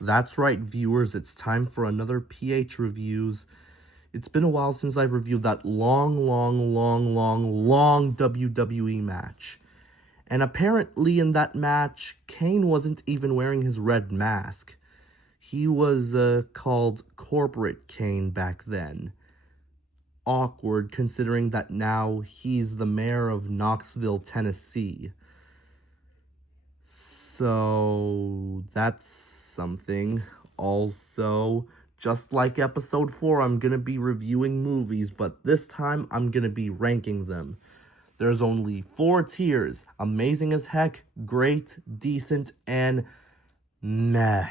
That's right, viewers, it's time for another PH Reviews. It's been a while since I've reviewed that long WWE match. And apparently in that match, Kane wasn't even wearing his red mask. He was called Corporate Kane back then. Awkward, considering that now he's the mayor of Knoxville, Tennessee. So that's something. Also, just like episode 4, I'm gonna be reviewing movies, but this time I'm gonna be ranking them. There's only 4 tiers: amazing as heck, great, decent, and meh.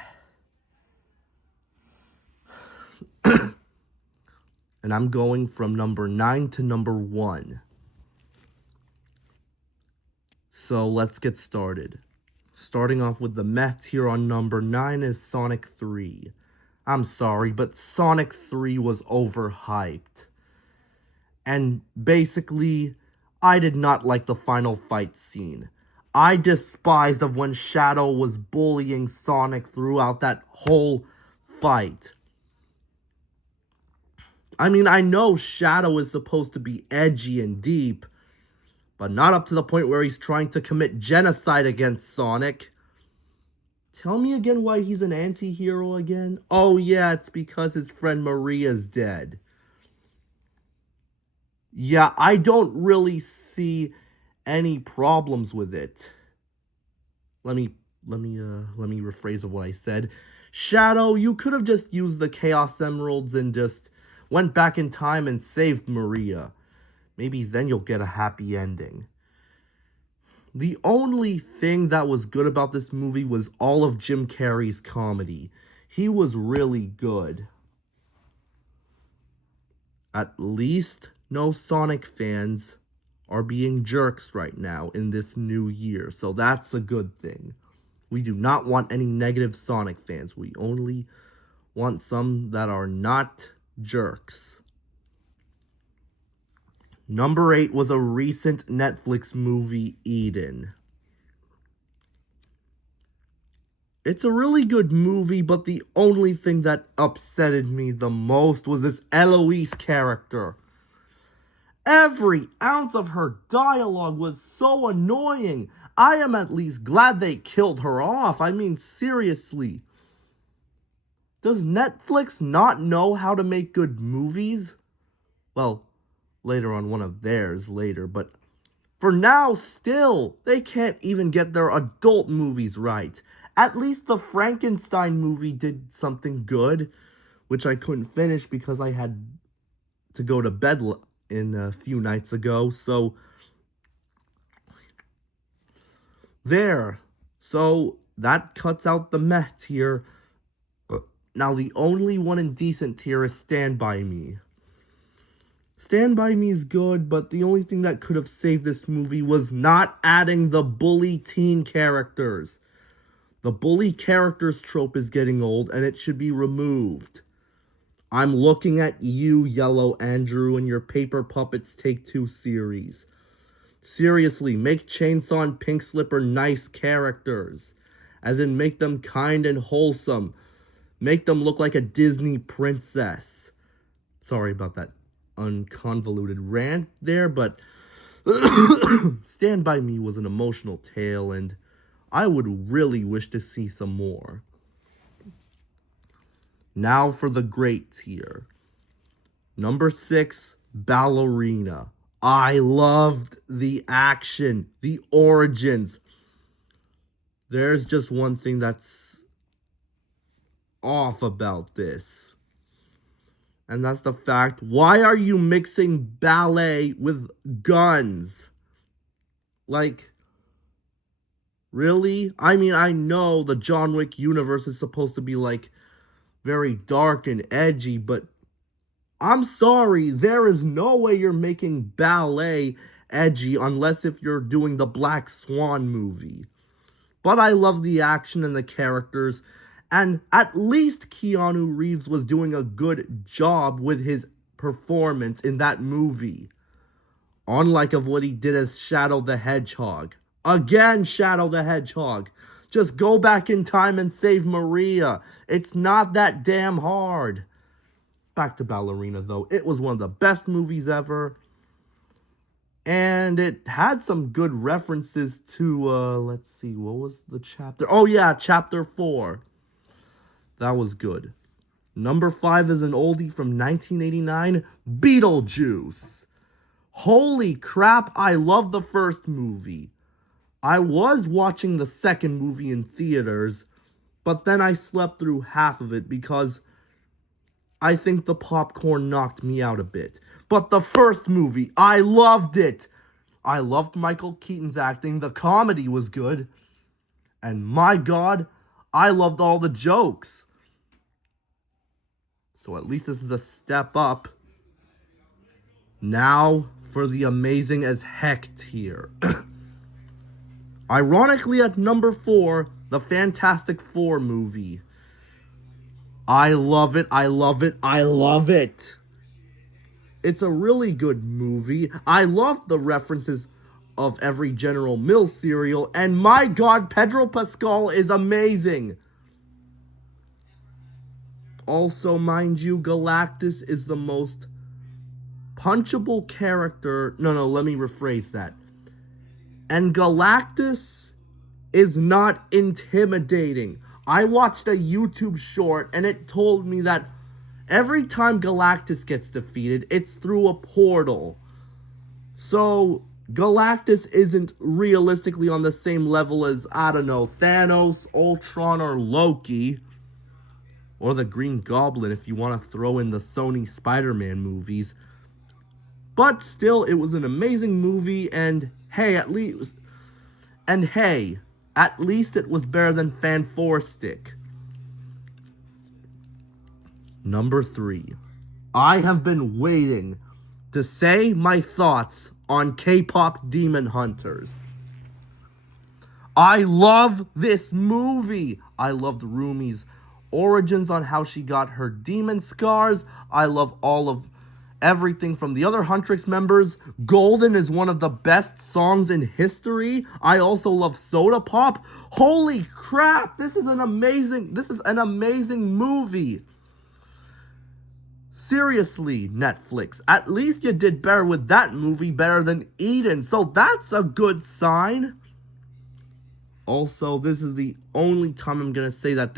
And I'm going from number 9 to number 1. So let's get started. Starting off with the meh tier on number 9 is Sonic 3. I'm sorry, but Sonic 3 was overhyped. And basically, I did not like the final fight scene. I despised of when Shadow was bullying Sonic throughout that whole fight. I mean, I know Shadow is supposed to be edgy and deep, but not up to the point where he's trying to commit genocide against Sonic. Tell me again why he's an anti-hero again? Oh yeah, it's because his friend Maria's dead. Yeah, I don't really see any problems with it. Let me rephrase of what I said. Shadow, you could have just used the Chaos Emeralds and just went back in time and saved Maria. Maybe then you'll get a happy ending. The only thing that was good about this movie was all of Jim Carrey's comedy. He was really good. At least no Sonic fans are being jerks right now in this new year, so that's a good thing. We do not want any negative Sonic fans. We only want some that are not jerks. Number 8 was a recent Netflix movie, Eden. It's a really good movie, but the only thing that upsetted me the most was this Eloise character. Every ounce of her dialogue was so annoying. I am at least glad they killed her off. I mean, seriously. Does Netflix not know how to make good movies? Well, later on one of theirs later, but for now, still, they can't even get their adult movies right. At least the Frankenstein movie did something good, which I couldn't finish because I had to go to bed in a few nights ago, so there. So that cuts out the meh tier. Now the only one in decent tier is Stand By Me. Stand By Me is good, but the only thing that could have saved this movie was not adding the bully teen characters. The bully characters trope is getting old, and it should be removed. I'm looking at you, Yellow Andrew, and your Paper Puppets Take 2 series. Seriously, make Chainsaw and Pink Slipper nice characters. As in, make them kind and wholesome. Make them look like a Disney princess. Sorry about that unconvoluted rant there, but Stand By Me was an emotional tale, and I would really wish to see some more. Now for the great tier. Number 6, Ballerina. I loved the action, the origins. There's just one thing that's off about this. And that's the fact, why are you mixing ballet with guns? Like, really? I mean, I know the John Wick universe is supposed to be, like, very dark and edgy, but I'm sorry, there is no way you're making ballet edgy unless if you're doing the Black Swan movie. But I love the action and the characters, and at least Keanu Reeves was doing a good job with his performance in that movie. Unlike of what he did as Shadow the Hedgehog. Again, Shadow the Hedgehog. Just go back in time and save Maria. It's not that damn hard. Back to Ballerina, though. It was one of the best movies ever. And it had some good references to, let's see, what was the chapter? Oh, yeah, chapter 4. That was good. Number 5 is an oldie from 1989, Beetlejuice. Holy crap, I love the first movie. I was watching the second movie in theaters, but then I slept through half of it because I think the popcorn knocked me out a bit. But the first movie, I loved it. I loved Michael Keaton's acting. The comedy was good. And my God, I loved all the jokes. So at least this is a step up. Now for the amazing as heck tier. Ironically, at number 4, the Fantastic Four movie. I love it, I love it, I love it. It's a really good movie. I love the references of every General Mills cereal, and my God, Pedro Pascal is amazing. Also, mind you, Galactus is the most punchable character. No, let me rephrase that. And Galactus is not intimidating. I watched a YouTube short and it told me that every time Galactus gets defeated, it's through a portal. So Galactus isn't realistically on the same level as, I don't know, Thanos, Ultron, or Loki. Or the Green Goblin if you want to throw in the Sony Spider-Man movies. But still, it was an amazing movie, and hey, at least it was better than Fanforstic. Number 3. I have been waiting to say my thoughts on K-pop Demon Hunters. I love this movie. I loved Rumi's origins on how she got her demon scars. I love all of everything from the other Huntrix members. Golden is one of the best songs in history. I also love Soda Pop. Holy crap, this is an amazing movie. Seriously, Netflix, at least you did better with that movie, better than Eden, so that's a good sign. Also, this is the only time I'm gonna say that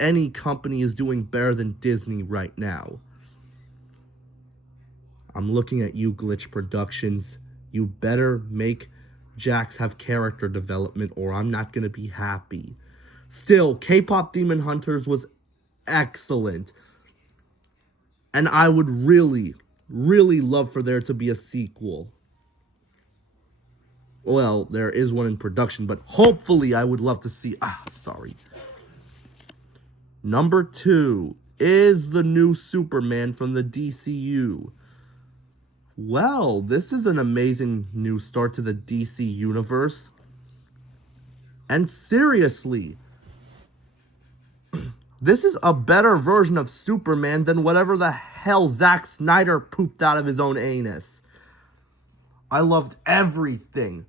any company is doing better than Disney right now. I'm looking at you, Glitch Productions. You better make Jax have character development or I'm not going to be happy. Still, K-pop Demon Hunters was excellent. And I would really, really love for there to be a sequel. Well, there is one in production, but hopefully I would love to see... Number 2 is the new Superman from the DCU. Well, this is an amazing new start to the DC universe. And seriously, this is a better version of Superman than whatever the hell Zack Snyder pooped out of his own anus. I loved everything.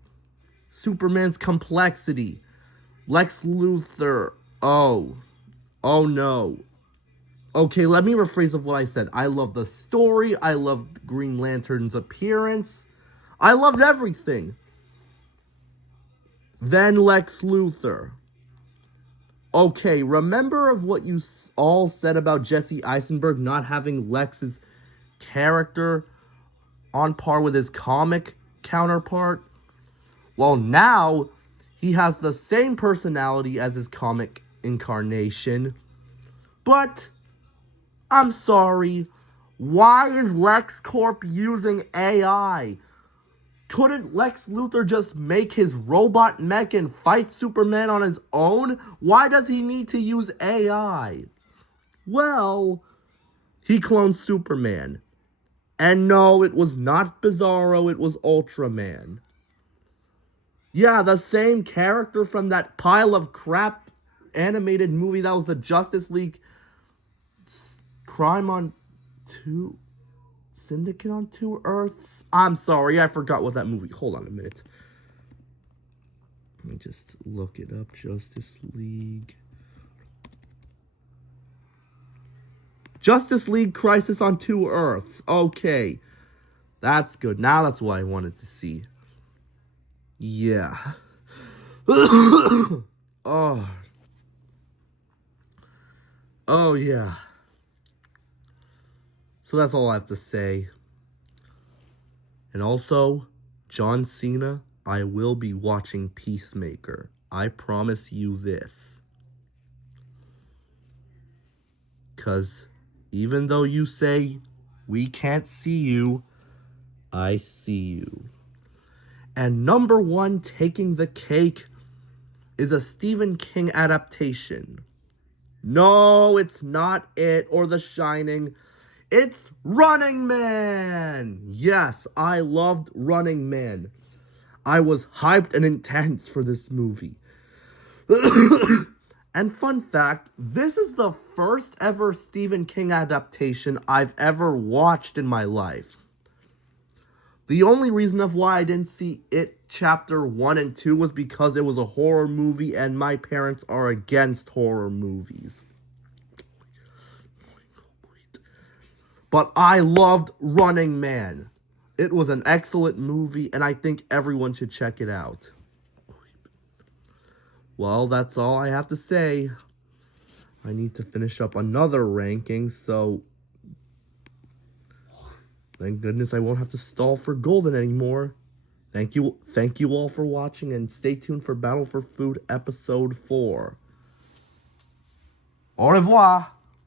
Superman's complexity. Lex Luthor. Oh no. Okay, let me rephrase of what I said. I loved the story. I loved Green Lantern's appearance. I loved everything. Then Lex Luthor. Okay, remember of what you all said about Jesse Eisenberg not having Lex's character on par with his comic counterpart? Well, now he has the same personality as his comic incarnation. But I'm sorry, why is LexCorp using AI? Couldn't Lex Luthor just make his robot mech and fight Superman on his own? Why does he need to use AI? Well, he cloned Superman. And no, it was not Bizarro, it was Ultraman. Yeah, the same character from that pile of crap animated movie that was the Justice League Crime on 2... Syndicate on 2 Earths? I'm sorry, I forgot what that movie... Hold on a minute. Let me just look it up. Justice League. Justice League Crisis on Two Earths. Okay. That's good. Now that's what I wanted to see. Yeah. Oh. Oh, yeah. So that's all I have to say. And also, John Cena, I will be watching Peacemaker. I promise you this. Because even though you say we can't see you, I see you. And number one taking the cake is a Stephen King adaptation. No, it's not It or The Shining. It's Running Man. Yes, I loved Running Man. I was hyped and intense for this movie. And fun fact, this is the first ever Stephen King adaptation I've ever watched in my life. The only reason of why I didn't see It Chapter 1 and 2 was because it was a horror movie and my parents are against horror movies. But I loved Running Man. It was an excellent movie and I think everyone should check it out. Well, that's all I have to say. I need to finish up another ranking, so thank goodness I won't have to stall for golden anymore. Thank you all for watching, and stay tuned for Battle for Food Episode 4. Au revoir!